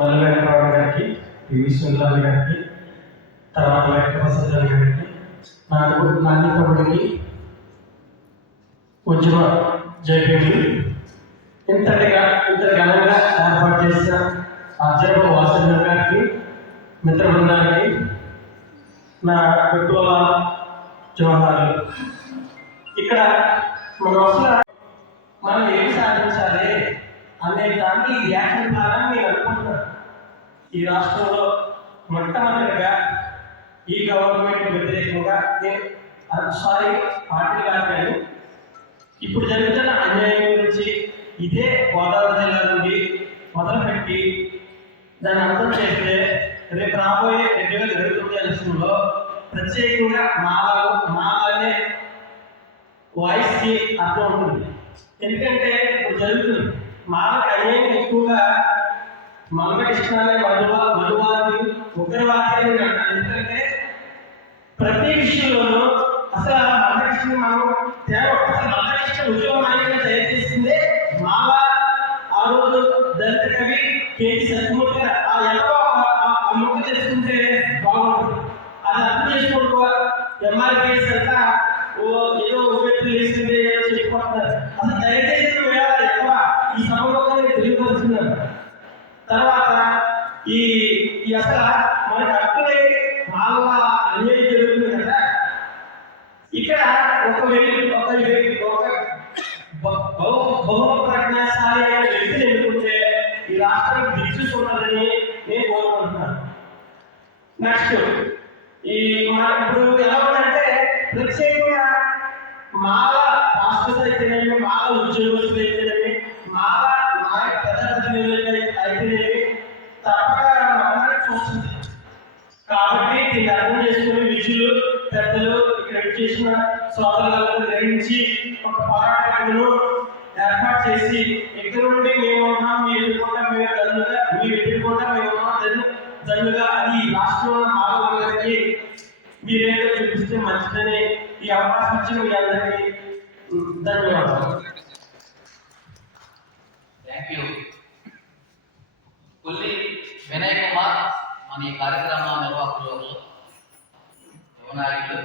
మల్లి వెంకటరావు గారికి, పివి సుందరరావు గారికి, తర్వాత వెంకటప్రసాద్ గారికి, నాని తమ్ముడికి ఉద్యమ జైపీలు ఇంత ఘనంగా ఏర్పాటు చేసిన అధ్యాపక వాసుదేవ్ గారికి, మిత్ర బృందానికి నా విప్లవ జోహార్లు. ఇక్కడ మనం ఏమి సాధించాలి అనే దాన్ని ఈ యాక్షన్ ప్లాన్ నేను అనుకుంటున్నాను. ఈ రాష్ట్రంలో మొట్టమొదటిగా ఈ గవర్నమెంట్ వ్యతిరేకంగా పార్టీ కాదు, ఇప్పుడు జరుగుతున్న అన్యాయం గురించి ఇదే గోదావరి జిల్లా నుండి మొదలుపెట్టి దాన్ని అర్థం చేస్తే రేపు రాబోయే 2029 ఎలక్షన్లో ప్రత్యేకంగా మాలనే వాయిస్కి అర్థం ఉంటుంది. ఎందుకంటే ఇప్పుడు జరుగుతుంది మాలకు అన్యాయం ఎక్కువగా మంగకృష్ణాలే మధువాది ఉగ్రవాది అంటారు. ఎందుకంటే ప్రతి విషయంలోనూ అసలు మంగకృష్ణ మనం మంగకృష్ణ ఉద్యోగ నాయకుడిగా తయారు చేసిందే మాల. ఆ రోజు దళిత కవి కేజీ సత్యమూర్తి గారు ఆ ముక్క చేసుకుంటే బాగుంటుంది. అది అర్థం చేసుకోవడం ఎంఆర్పిఎస్ అంతా ఏదో వేసింది ఏదో చెప్పుకుంటున్నారు. అసలు దయచేసి వేళ ఎక్కువ ఈ సమయంలో తెలియపరుస్తున్నారు. తర్వాత ఈ అసలు మనకి అప్పుడే బాగా అన్యాయం జరుగుతుంది కదా. ఇక్కడ బహుమ ప్రజ్ఞాశాలి అనే వ్యక్తిని ఎన్నుకుంటే ఈ రాష్ట్రానికి దిక్సూచి ఉండాలని నేను కోరుకుంటున్నాను. నెక్స్ట్ ఇప్పుడు ఎలా ఉందంటే ప్రత్యేకంగా మాల పాస్టర్స్ అయితేనేమి, మాల ఉద్యోగస్తులు అయితేనేమి, మాల నాయక ప్రజాప్రతినిధులు అయితేనేమి తప్పక మమ్మల్ని చూస్తుంది. కాబట్టి దీన్ని అర్థం చేసుకుని విజులు పెద్దలు ఇక్కడ చేసిన సోదరులను గ్రహించి ఒక పోరాటను ఏర్పాటు చేసి ఇక్కడ నుండి మేము ఉన్నాం, మీరు ఎదుర్కొంటాం, మేము దండుగా, మీరు ఎదుర్కొంటాం, మేము ఉన్నాం దండుగా అది రాష్ట్రంలో మాలకి మీరేదో చూపిస్తే మంచిదని ఈ అవకాశం ఇచ్చిన మీ అందరికీ ధన్యవాదాలు. Thank you. పుల్లి వినయ్ కుమార్ మన ఈ కార్యక్రమ నిర్వాహకులు యువనాయకులు.